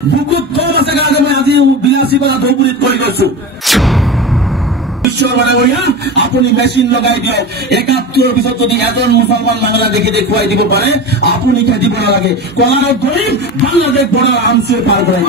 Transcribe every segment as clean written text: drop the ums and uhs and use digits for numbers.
বুকুত কম আছে কাৰণে মই আজি বিলাসী পৰা ধৌপুৰীত কৰি গৈছো। ঈশ্বৰ মানে আপুনি মেচিন লগাই দিয়ক। ৭১ৰ পিছত যদি এজন মুছলমান বাংলা দেখি দেখুৱাই দিব পাৰে, আপুনি খেদিব নালাগে। কলাৰত ধৰি বাংলাদেশ বৰ্ডাৰ আৰামছে পাৰ কৰাই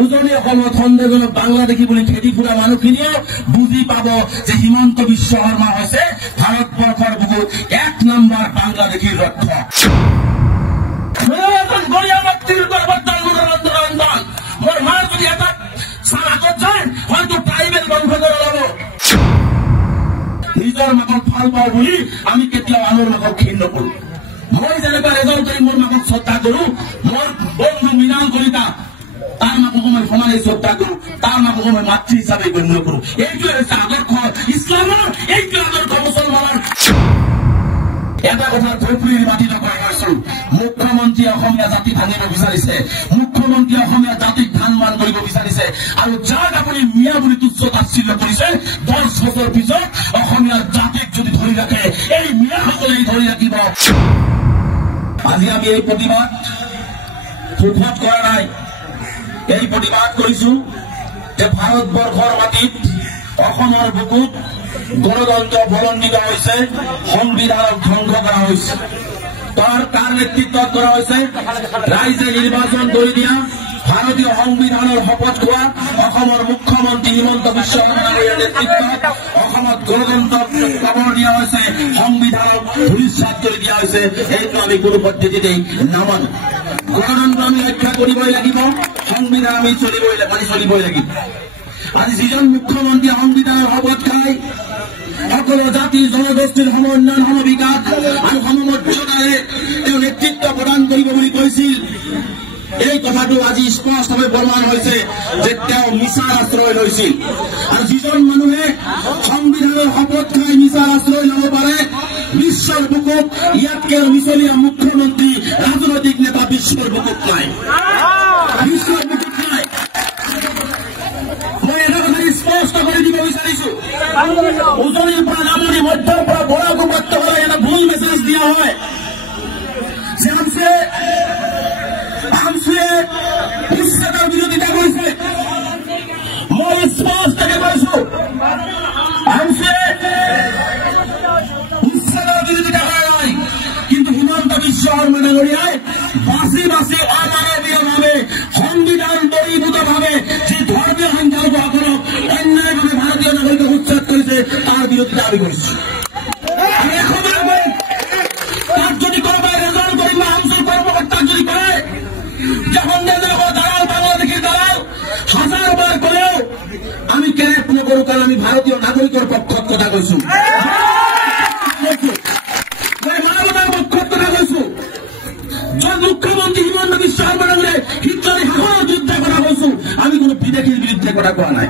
উজনি অসমত সন্দেহজনক বাংলা দেখি বুলি খেদি ফুৰা মানুহখিনিয়ে বুজি পাব যে হিমন্ত বিশ্ব শৰ্মা হৈছে ভাৰতবৰ্ষৰ বুকুত ১ নম্বৰ বাংলাদেশীৰ ৰক্ষক। মোৰ মা যদি এটা আগত যায় হয়তো ট্ৰাইবেল বংশধৰ ওলাব। নিজৰ মাকক ভাল পাওঁ বুলি আমি কেতিয়াও আনৰ মাকক ঘৃণ নকৰো। মই যেনেকুৱা ৰেজাল্ট কৰি মোৰ মাকক শ্ৰদ্ধা কৰো, মোৰ বন্ধু মৃণাল কলিতা তাৰ মাককো মই সমানে শ্ৰদ্ধা কৰো, তাৰ মাককো মই মাতৃ হিচাপে গণ্য কৰো। এইটোৱে হৈছে আদৰ্শ ইছলামৰ, এইটোৱে আদৰ্শ মুছলমানৰ। এটা কথা ধৌপুৰীৰ মাটিত কৈ গৈছো, মুখ্যমন্ত্ৰীয়ে অসমীয়া জাতি ভাঙিব বিচাৰিছে, মুখ্যমন্ত্ৰীয়ে অসমীয়া জাতিক ধান মান কৰিব বিচাৰিছে, আৰু যাক আপুনি মিয়া বুলি তুচ্ছ তাচ্ছিল্য কৰিছে, ১০ বছৰ পিছত অসমীয়া জাতিক যদি ধৰি ৰাখে এই মিয়াসকলেই ধৰি ৰাখিব। আজি আমি এই প্ৰতিবাদ ফুটফাট কৰা নাই, এই প্ৰতিবাদ কৰিছো যে ভাৰতবৰ্ষৰ মাটিত অসমৰ বুকুত গণতন্ত্ৰ প্ৰলম্বিত হৈছে, সংবিধানক ধ্বংস কৰা হৈছে। কাৰ নেতৃত্বত কৰা হৈছে? ৰাইজে নিৰ্বাচন কৰি দিয়া, ভাৰতীয় সংবিধানৰ শপত খোৱা অসমৰ মুখ্যমন্ত্ৰী হিমন্ত বিশ্ব শৰ্মাৰ নেতৃত্বত অসমত গণতন্ত্ৰক খবৰ দিয়া হৈছে, সংবিধানক ধূলিসাৎ কৰি দিয়া হৈছে। এইটো আমি কোনো পদ্ধতিতেই নামানো। গণতন্ত্ৰ আমি ৰক্ষা কৰিবই লাগিব, সংবিধান আমি চলিবই লাগিব। আজি যিজন মুখ্যমন্ত্ৰীয়ে সংবিধানৰ শপত খায়, সকলো জাতি জনগোষ্ঠীৰ সমন্বয়ন সমবিকাশ আৰু সমমৰ্যাদাৰে তেওঁ নেতৃত্ব প্ৰদান কৰিব বুলি কৈছিল, এই কথাটো আজি স্পষ্টভাৱে প্ৰমাণ হৈছে যে তেওঁ মিছাৰ আশ্ৰয় লৈছিল। আৰু যিজন মানুহে সংবিধানৰ শপত খাই মিছাৰ আশ্ৰয় ল'ব পাৰে, বিশ্বৰ বুকুত ইয়াতকে মিছলীয়া মুখ্যমন্ত্ৰী ৰাজনৈতিক নেতা বিশ্বৰ বুকুত নাই, বিশ্বৰ বুকুত নাই। মই এটা কথা স্পষ্ট কৰি দিব বিচাৰিছো, উজনিৰ পৰা নামনি, মধ্যৰ পৰা বৰাক উপত্যকালৈ এটা ভুল মেছেজ দিয়া হয় যে আমছুৱে উচ্ছেদৰ বিৰোধিতা কৰিছে। মই স্পষ্টকে কৈছো, আমছুৱে উচ্ছেদৰ বিৰোধিতা কৰা নাই, কিন্তু হিমন্ত বিশ্ব শৰ্মা ডাঙৰীয়াই বাছি বাছি অমানৱীয়ভাৱে সংবিধান বহিৰ্ভূতভাৱে যি ধৰ্মীয় সংখ্যালঘুসকলক অন্যায়ভাৱে ভাৰতীয় নাগৰিকক উচ্ছেদ কৰিছে তাৰ বিৰোধিতা আমি কৰিছো। তাক যদি কোনোবাই ৰেজাল্ট কৰি বা আমছুৰ কৰ্মকৰ্তাক যদি কয় যে সন্দেহজনকৰ দালাল বাংলাদেশীৰ দালাল হাজাৰবাৰ কলেও আমি কেৰেপ নকৰো, কাৰণ আমি ভাৰতীয় নাগৰিকৰ পক্ষত কথা কৈছো, মানৱতাৰ পক্ষত কথা কৈছো। মুখ্যমন্ত্ৰী হিমন্ত বিশ্ব শৰ্মা ডাঙৰীয়াই হিটলাৰী শাসনৰ বিৰুদ্ধে কথা কৈছো, আমি কোনো বিদেশীৰ বিৰুদ্ধে কথা কোৱা নাই।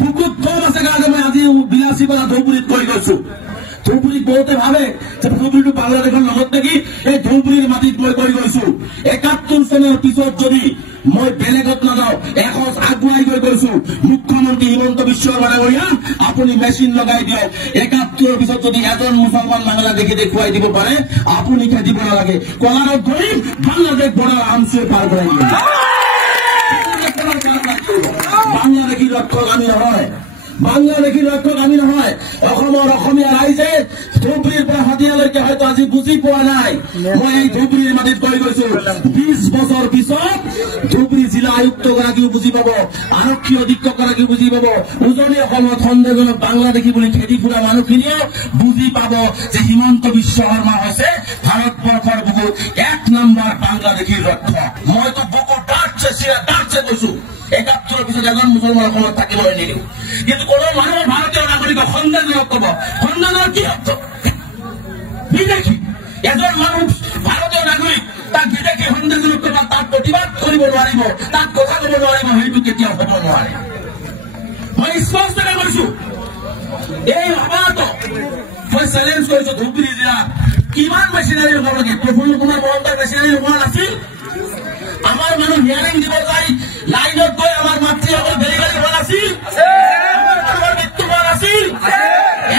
বুকুত কম আছে কাৰণে মই আজি বিলাসী পৰা ধৌপুৰীত কৰি গৈছো। ধৌপুৰীত বহুতে ভাবে যে ধৌপুৰীটো বাংলাদেশৰ লগত নেকি, এই ধৌপুৰীৰ মাটিত মই কৰি গৈছো। ৭১ চনৰ পিছত যদি মই বেলেগত নাযাওঁ, এখোজ আগুৱাই গৈ গৈছো। মুখ্যমন্ত্ৰী হিমন্ত বিশ্ব শৰ্মা ডাঙৰীয়া আপুনি মেচিন লগাই দিয়ক। ৭১ৰ পিছত যদি এজন মুছলমান বাংলা দেখি দেখুৱাই দিব পাৰে, আপুনি খেদিব নালাগে। কলাৰত ধৰি বাংলাদেশ বৰ্ডাৰ আৰামছে পাৰ কৰাই দিব। বাংলাদেশীৰ ৰক্ষক আমি নহয়, বাংলাদেশীৰ ৰক্ষক আমি নহয়। অসমৰ অসমীয়া ৰাইজে ধৌপুৰীৰ পৰা হাতিয়ালৈকে হয়তো আজি বুজি পোৱা নাই। মই এই ধৌপুৰীৰ মাটিত কৈ গৈছো, ২০ বছৰ পিছত ধৌপুৰী জিলা আয়ুক্তগৰাকীও বুজি পাব, আৰক্ষী অধীক্ষকগৰাকীও বুজি পাব, উজনি অসমত সন্দেহজনক বাংলা দেখি বুলি খেদি ফুৰা মানুহখিনিয়ে বুজি পাব যে হিমন্ত বিশ্ব শৰ্মা হৈছে ভাৰতবৰ্ষৰ বুকুত ১ নম্বৰ বাংলাদেশীৰ ৰক্ষক। মইতো বুকুত ডাকছে কৈছো, ৭১ৰ পিছত এজন মুছলমান অসমত থাকিবলৈ নিদিওঁ। কিন্তু কোনো মানুহ ভাৰতীয় নাগৰিকক সন্দেহজনক কব, সন্দেহৰ কি অৰ্থ? বিদেশী এজন মানুহ ভাৰতীয় নাগৰিক, তাক বিদেশী সন্দেহজনক কব, তাক প্ৰতিবাদ কৰিব নোৱাৰিব, তাক কথা কব নোৱাৰিব, সেইটো কেতিয়াও হব নোৱাৰে। মই স্পষ্টকে কৈছো, এই সভাটো মই চেলেঞ্জ কৰিছো ধৌপুৰী জিলা কিমান মেচিনাৰী হ'ব লাগে। প্ৰফুল্ল কুমাৰ মহন্তৰ মেচিনাৰী হোৱা নাছিল? আমাৰ মানুহ হিয়াৰিং দিব যায়, লাইনত গৈ আমাৰ মাতৃসকল ডেলিভাৰী হোৱা নাছিল? মৃত্যু হোৱা নাছিল?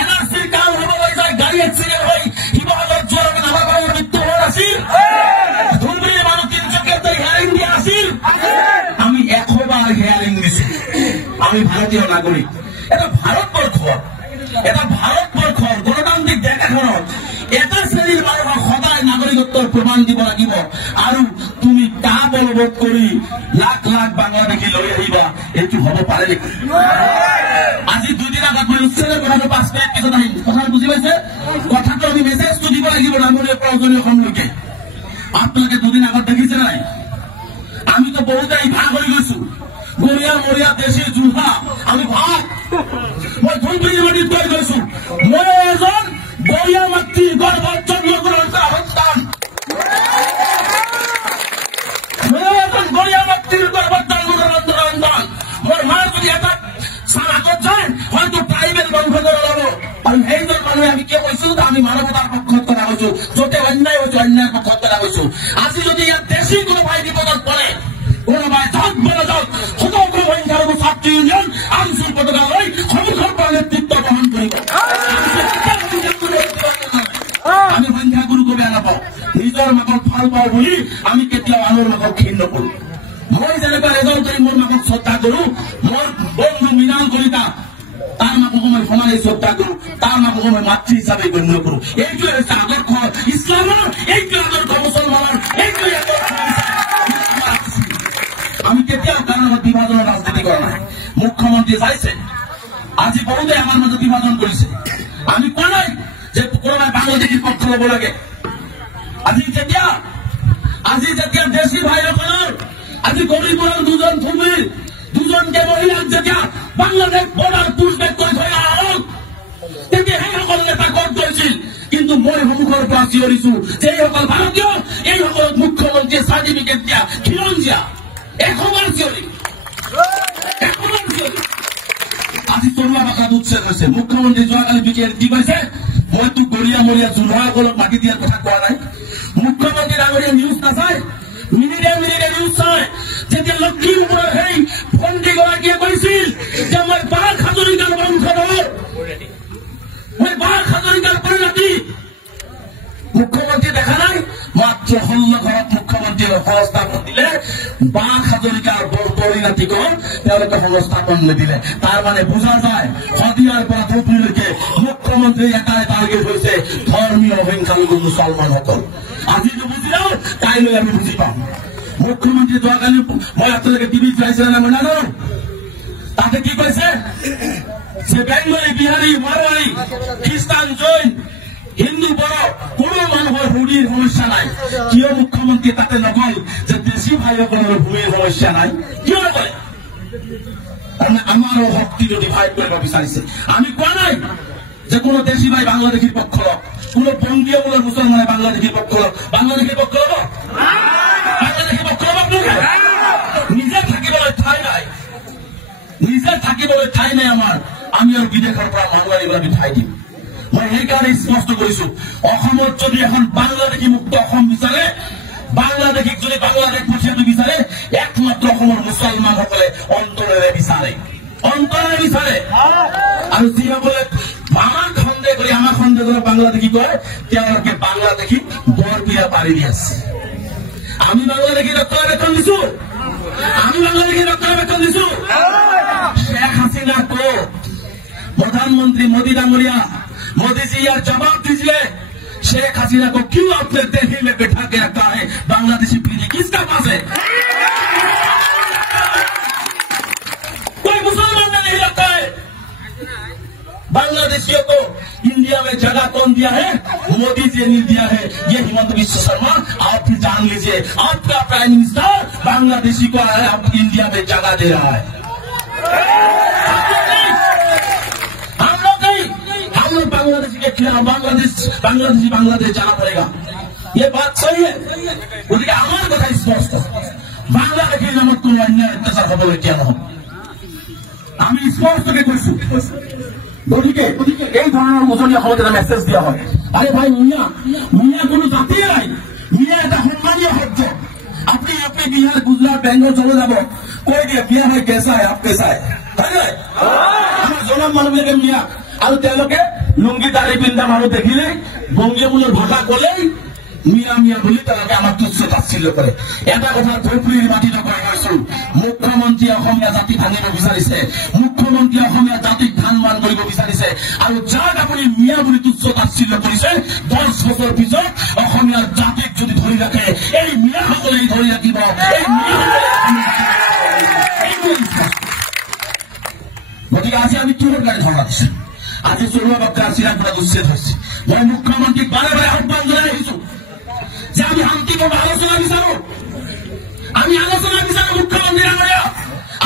NRCৰ কাম হ'বলৈ যায়, গাড়ী এক্সিডেণ্ট হৈ শিৱসাগৰ যোৱাৰ নামাৰ মৃত্যু হোৱা নাছিল? ধুবুৰীৰ মানুহ ৩০ আমি ভাৰতীয় নাগৰিক। এটা ভাৰতবৰ্ষ, এটা ভাৰতবৰ্ষ গণতান্ত্ৰিক দেশখনত এটা শ্ৰেণীৰ মানুহক সদায় নাগৰিকত্বৰ প্ৰমাণ দিব লাগিব। আৰু তুমি কা বলবৎ কৰি লাখ লাখ বাংলাদেশী লৈ আহিবা, এইটো হ'ব পাৰে নেকি? আজি 2 দিন আগত মই উচ্চলৈ কথাটো 5 মিনিট পিছত আহিম। কথাটো বুজি পাইছে? কথাটো আমি মেছেজটো দিব লাগিব নামনীয় প্ৰয়োজনীয়খনলৈকে। আপোনালোকে 2 দিন আগত দেখিছে নাই? আমি তো বহুতেই ভাগ হৈ গৈছো। গৰিয়া মৰিয়া দেশী জুহা আমি ভাগ। মই ধুলবিৰি মাটিত গৈ গৈছো। মই এজন গৰিয়া মাতৃৰ গৰ্ভত জন্মগ্ৰহণ কৰা সন্তান। মই এজন গৰিয়া মাতৃৰ গৰ্ভত জন্মগ্ৰহণ কৰা সন্তান। মোৰ মাৰ যদি এটা চাহ আগত যায় হয়তো ট্ৰাইবেল বংশধৰ ওলাব। আৰু সেইজন মানুহে আমি কিয় কৈছো? আমি মানৱতাৰ পক্ষত কথা কৈছো। য'তে অন্যায় হৈছে অন্যায়ৰ পক্ষত কথা কৈছো। আজি যদি ইয়াত দেশী কোনোবাই বিপদত পৰে, কোনোবাই যাওক বলে যাওক, সমগ্ৰ সংখ্যালঘু ছাত্ৰী ইউনিয়ন আঞ্চলিক পতাকা লৈ সন্মুখৰ পৰা নেতৃত্ব গ্ৰহণ কৰিব। আমি সংখ্যাগুৰুকো বেয়া নাপাওঁ, নিজৰ মাকক ভাল পাওঁ বুলি আমি কেতিয়াও আনৰ মাকক ঘৃণ নকৰো। মই যেনেকুৱা ৰেজাল্ট কৰি মোৰ মাকক শ্ৰদ্ধা কৰো, মোৰ বন্ধু মৃণাল কলিতা তাৰ মাককো মই সমানে শ্ৰদ্ধা কৰো, তাৰ মাককো মই মাতৃ হিচাপে গণ্য কৰো। এইটোৱে হৈছে আদৰ্শ ইছলামৰ, এইটোৱে আদৰ্শ মুছলমানৰ, এইটোৱে আদৰ্শ। আমি কেতিয়াও কাৰো লগত বিভাজনৰ ৰাজনীতি কৰা নাই। মুখ্যমন্ত্ৰী চাইছে আজি বহুতে আমাৰ মাজত বিভাজন কৰিছে। আমি কোৱা নাই যে কোনোবাই বাংলাদেশীৰ পক্ষ ল'ব লাগে। আজি যেতিয়া দেশী ভাইসকলৰ আজি গৰিবুৰৰ 2জন ভূমিৰ 2জনকে মহিলাক যেতিয়া বাংলাদেশ বৰ্ডাৰ পুছবেক কৰি থৈ অহা হ'ল, তেতিয়া সেইসকল নেতা ক'ত গৈছিল? কিন্তু মই সন্মুখৰ পৰা চিঞৰিছো যে এইসকল ভাৰতীয়, এইসকলক মুখ্যমন্ত্ৰীয়ে চাৰ্টিফিকেট দিয়া খিলঞ্জীয়া। এশবাৰ চিঞৰি আজি চৰুৱা ভাষাত উচ্ছেদ হৈছে। মুখ্যমন্ত্ৰী যোৱাকালি বিজেপি কি কৈছে? মইতো গৰিয়া মৰিয়া জোলহাসকলক মাতি দিয়াৰ কথা কোৱা নাই। মুখ্যমন্ত্ৰী ডাঙৰীয়া নিউজ নাচায়, মিনিটে নিউজ চায়। যেতিয়া লখিমপুৰৰ সেই ভণ্টিগৰাকীয়ে কৈছিল যে মই বাঘ হাজৰিকাৰ বংশধৰ, মই বাঘ হাজৰিকাৰ পৰিণতি, মুখ্যমন্ত্ৰী দেখা নাই? মাত্ৰ 16 ঘৰত মুখ্যমন্ত্ৰীয়ে সংস্থাপন দিলে, বাঘ হাজৰিকাৰ পৰিণতিকৰ তেওঁলোকে সংস্থাপন নিদিলে। তাৰ মানে বুজা যায় শদিয়াৰ পৰা ধুবুৰীলৈকে মুখ্যমন্ত্ৰীৰ এটাই টাৰ্গেট হৈছে ধৰ্মীয় সংখ্যালঘু মুছলমানসকল। আজি নুবুজিলেও কাইলৈ আমি বুজি পাম। মুখ্যমন্ত্ৰী যোৱাকালি মই আপোনালোকে টিভিত চাইছিলে নে মই নাজানো, তাতে কি কৈছে যে বেংগলী, বিহাৰী, মাৰোৱাৰী, খ্ৰীষ্টান, জৈন, হিন্দু, বড়ো কোনো মানুহৰ ভূমিৰ সমস্যা নাই। কিয় মুখ্যমন্ত্ৰী তাতে নকয় যে দেশী ভাইসকলৰ ভূমিৰ সমস্যা নাই? কিয় নকয়? তাৰমানে আমাৰো শক্তিটো ডিভাইড কৰিব বিচাৰিছে। আমি কোৱা নাই যে কোনো দেশী ভাই বাংলাদেশীৰ পক্ষ লওক, কোনো বংগীয় মূলৰ মুছলমানে বাংলাদেশীৰ পক্ষ লওক। বাংলাদেশীৰ পক্ষ ল'ব? বাংলাদেশীৰ পক্ষ ল'ব? নিজে থাকিবলৈ ঠাই নাই, নিজে থাকিবলৈ ঠাই নাই আমাৰ। আমি আৰু বিদেশৰ পৰা মানুহ আনিব আমি ঠাই দিম। মই সেইকাৰণে স্পষ্ট কৰিছো, অসমত যদি এখন বাংলাদেশী মুক্ত অসম বিচাৰে, বাংলাদেশীক যদি বাংলাদেশ পঠিয়াটো বিচাৰে, একমাত্ৰ অসমৰ মুছলমানসকলে অন্তৰেৰে বিচাৰে, অন্তৰেৰে বিচাৰে। আৰু যিসকলে আমাক সন্দেহ কৰি আমাক সন্দেহ কৰি বাংলাদেশী কয়, তেওঁলোকে বাংলাদেশীক বৰ বিয়া পাৰি দি আছে। আমি বাংলাদেশী ডক্টৰ বেতন দিছো, আমি বাংলাদেশী ডক্টৰ বেতন দিছো। শেখ হাসিনা ক'ত? प्रधानमंत्री मोदी डांगरिया, मोदी जी यार जवाब दीजिए, शेख हसीना को क्यों अपने दिल्ली में बैठा के रखा है? बांग्लादेशी पीढ़ी किसका पास है? कोई मुसलमान ने नहीं रखा है। बांग्लादेशियों को इंडिया में जगह कौन दिया है? मोदी जी ने दिया है। ये हिमंत विश्व शर्मा आप भी जान लीजिए, आपका प्राइम मिनिस्टर बांग्लादेशी को आप इंडिया में जगह दे रहा है। हम लोग बांग्लादेशी के खिलाफ बांग्लादेश जाना पड़ेगा। ये बात सही है। गति हमारे कथा स्पष्ट, बांग्लादेशी नामक কোনো অন্যায় অত্যাচার হবলৈ দিয়া নহব। আমি স্পষ্টকে কৈছো। গতিকে এই ধৰণৰ উজনীয়া সময়ত এটা মেছেজ দিয়া হয়, আরে ভাই মিয়া কোনো জাতিয়ে নাই, মিয়া এটা সম্মানীয় শব্দ। আপনি বিহার, গুজরাট, বেঙ্গল চলে যাব, কৈ দিয়ে মিয়া ভাই কেঁচা হয়, আপ কেঁচা হয়, তাই নাই? আমার জনম মানুহবিলাকে মিয়া, আৰু তেওঁলোকে লুঙ্গি দাড়ি পিন্ধা মানুহ দেখিলে বংগীয় মূলৰ ভাষা ক'লেই মিয়া মিয়া বুলি তেওঁলোকে আমাক তুচ্ছ তাচ্ছিল্য কৰে। এটা কথা ধুবুৰীৰ মাটি নকয়, মই কৈছো মুখ্যমন্ত্ৰী অসমীয়া জাতি ভাঙিব বিচাৰিছে, মুখ্যমন্ত্ৰী অসমীয়া জাতিক ধান কৰিব বিচাৰিছে, আৰু যাক আপুনি মিয়া বুলি তুচ্ছ তাচ্ছিল্য কৰিছে 10 বছৰ পিছত অসমীয়া জাতিক যদি ধৰি ৰাখে এই মিয়াসকলেই ধৰি ৰাখিব। গতিকে আজি আমি কিহৰ কাৰণে ধৰ্ণা দিছো? আজি চলোৱা বক্কাৰ চিৰাংপুৰা উচ্ছেদ হৈছে। মই মুখ্যমন্ত্ৰীক বাৰে বাৰে আহ্বান জনাই আহিছো যে আমি শান্তিপূৰ্ণ আলোচনা বিচাৰো, আমি আলোচনা বিচাৰো। মুখ্যমন্ত্ৰীৰ আগত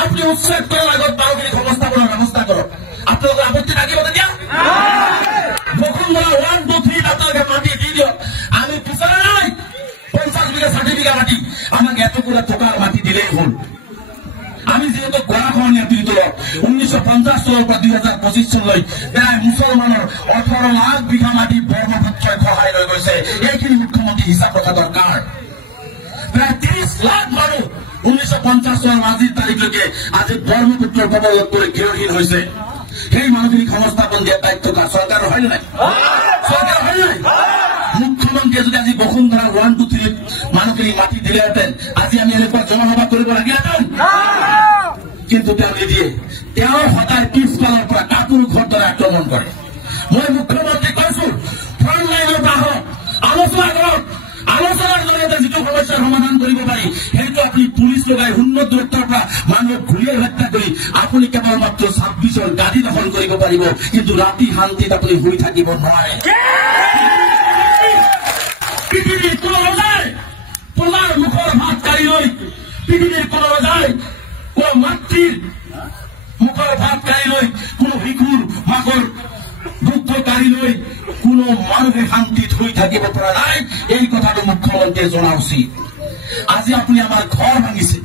আপুনি উচ্ছেদ কৰাৰ আগত বাওখিনি সংস্থাপনৰ ব্যৱস্থা কৰক। আপোনালোকৰ আপত্তি থাকিব তেতিয়া বসুন্ধৰা 1, 2, 3 আপোনালোকে মাটি দি দিয়ক। আমি বিচৰা নাই 50 বিঘা 60 বিঘা মাটি, আমাক এটুকুৰা টকাৰ মাটি দিলেই হ'ল। আমি যেহেতু গৰাখহনীয়া পীড়িত 1950 চনৰ পৰা 2025 চনলৈ প্ৰায় মুছলমানৰ 18 লাখ বিঘা মাটি ব্ৰহ্মপুত্ৰই খহাই লৈ গৈছে। এইখিনি মুখ্যমন্ত্ৰী হিচাপ ৰখা দৰকাৰ। প্ৰায় 30 লাখ মানুহ 1950 চনৰ আজিৰ তাৰিখলৈকে আজি ব্ৰহ্মপুত্ৰৰ কবলত পৰি গৃহহীন হৈছে। সেই মানুহখিনিক সংস্থাপন দিয়াৰ দায়িত্ব কাৰ? চৰকাৰৰ হয় নাই? চৰকাৰ হয় নাই? মুখ্যমন্ত্ৰীয়ে যদি আজি বসুন্ধৰা 1, 2, 3 মানুহখিনিক মাটি দিলেহেঁতেন আজি আমি এনেকুৱা জনসভা কৰিব লাগিলেহেঁতেন, কিন্তু তেওঁ নিদিয়ে। তেওঁ সদায় পিছফালৰ পৰা কাপোৰ ঘৰ দৰে আক্ৰমণ কৰে। মই মুখ্যমন্ত্ৰীক কৈছো ফ্ৰণ্ট লাইনৰ পৰা আহক, আলোচনা কৰক। আলোচনাৰ জৰিয়তে যিটো সমস্যাৰ সমাধান কৰিব পাৰি সেইটো আপুনি পুলিচ লগাই উন্নত দূৰত্বৰ পৰা মানুহক ঘূৰিয়াই হত্যা কৰি আপুনি কেৱল মাত্ৰ 26ৰ গাদী দখল কৰিব পাৰিব, কিন্তু ৰাতি শান্তিত আপুনি শুই থাকিব নোৱাৰে। পৃথিৱীৰ কোনো ৰজাই তোমাৰ মুখৰ ভাত কাঢ়ি লৈ, পৃথিৱীৰ কোনো ৰজাই কোনো মাতৃৰ মুখৰ ভাত কাঢ়ি লৈ, কোনো শিশুৰ মাকৰ দুগ্ধ কাঢ়ি লৈ কোনো মানুহে শান্তিত শুই থাকিব পৰা নাই। এই কথাটো মুখ্যমন্ত্ৰীয়ে জনা উচিত। আজি আপুনি আমাৰ ঘৰ ভাঙিছে,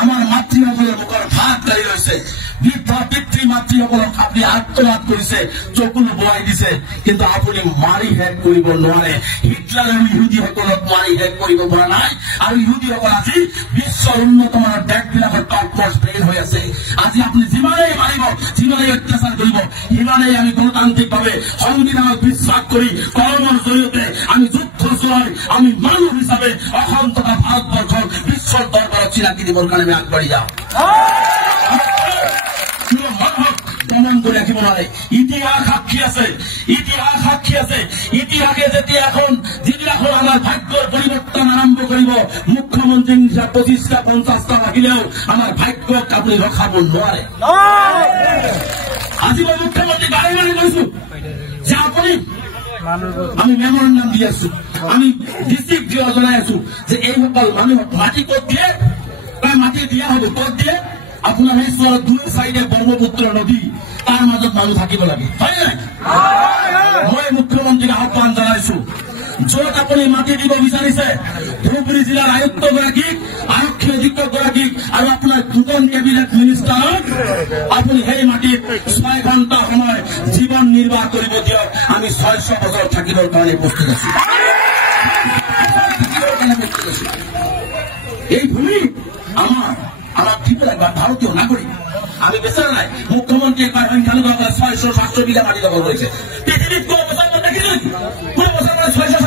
আমাৰ মাতৃসকলৰ মুখৰ ভাত কাঢ়ি লৈছে, বৃদ্ধ পিতৃ মাতৃসকলক আপুনি আত্মঘাত কৰিছে, চকুলো বোৱাই দিছে, কিন্তু আপুনি মাৰি শেষ কৰিব নোৱাৰে। হিটলাৰ আৰু ইহুদীসকলক মাৰি শেষ কৰিব পৰা নাই, আৰু ইহুদীসকল আজি বিশ্বৰ উন্নতমানৰ দেশবিলাকৰ টপ মোষ্ট ব্ৰেইন হৈ আছে। আজি আপুনি যিমানেই মাৰিব, যিমানেই অত্যাচাৰ কৰিব, সিমানেই আমি গণতান্ত্ৰিকভাৱে সংবিধানক বিশ্বাস কৰি কলমৰ জৰিয়তে আমি যুদ্ধ চলাই আমি মানুহ হিচাপে অসম তথা ভাৰতবৰ্ষক বিশ্বৰ দৰবাৰত চিনাকি দিবৰ কাৰণে আমি আগবাঢ়ি যাওঁ। মানুহক দমন কৰি ৰাখিব নোৱাৰে। ইতিহাস সাক্ষী আছে, ইতিহাস সাক্ষী আছে। ইতিহাসে যেতিয়া যিদিনাখন আমাৰ ভাগ্যৰ পৰিৱৰ্তন আৰম্ভ কৰিব, মুখ্যমন্ত্ৰী 25টা 50টা ৰাখিলেও আমাৰ ভাগ্যক আপুনি ৰখাব নোৱাৰে। আজি মই মুখ্যমন্ত্ৰী বাৰে বাৰে কৈছো যে আপুনি, আমি মেমৰেণ্ডাম দি আছো, আমি ডিষ্ট্ৰিক্ট জনাই আছো যে এইসকল মানুহক মাটি ক'ত দিয়ে, মাটি দিয়া হ'ব ক'ত দিয়ে? আপোনাৰ এই চহৰত 2 চাইডে ব্ৰহ্মপুত্ৰ নদী, তাৰ মাজত মানুহ থাকিব লাগে, হয় নাই? মই মুখ্যমন্ত্ৰীক আহ্বান জনাইছো, য'ত আপুনি মাটি দিব বিচাৰিছে ধুবুৰী জিলাৰ আয়ুক্তগৰাকীক, আৰক্ষী অধীক্ষকগৰাকীক আৰু আপোনাৰ 2জন কেবিনেট মিনিষ্টাৰক আপুনি সেই মাটিত 6 ঘণ্টা সময় জীৱন নিৰ্বাহ কৰিব দিয়ক। আমি 600 বছৰ থাকিবৰ কাৰণে প্ৰস্তুত আছো। এই ভূমি আমাৰ দিব লাগবে, ভারতীয় নাগরিক। আমি বেচার নাই মুখ্যমন্ত্রী সংখ্যালঘু 600-700 বিঘা মাটি দখল করেছে। পৃথিবীর কোন মুসলমান দেখি কোন মুসলমান 600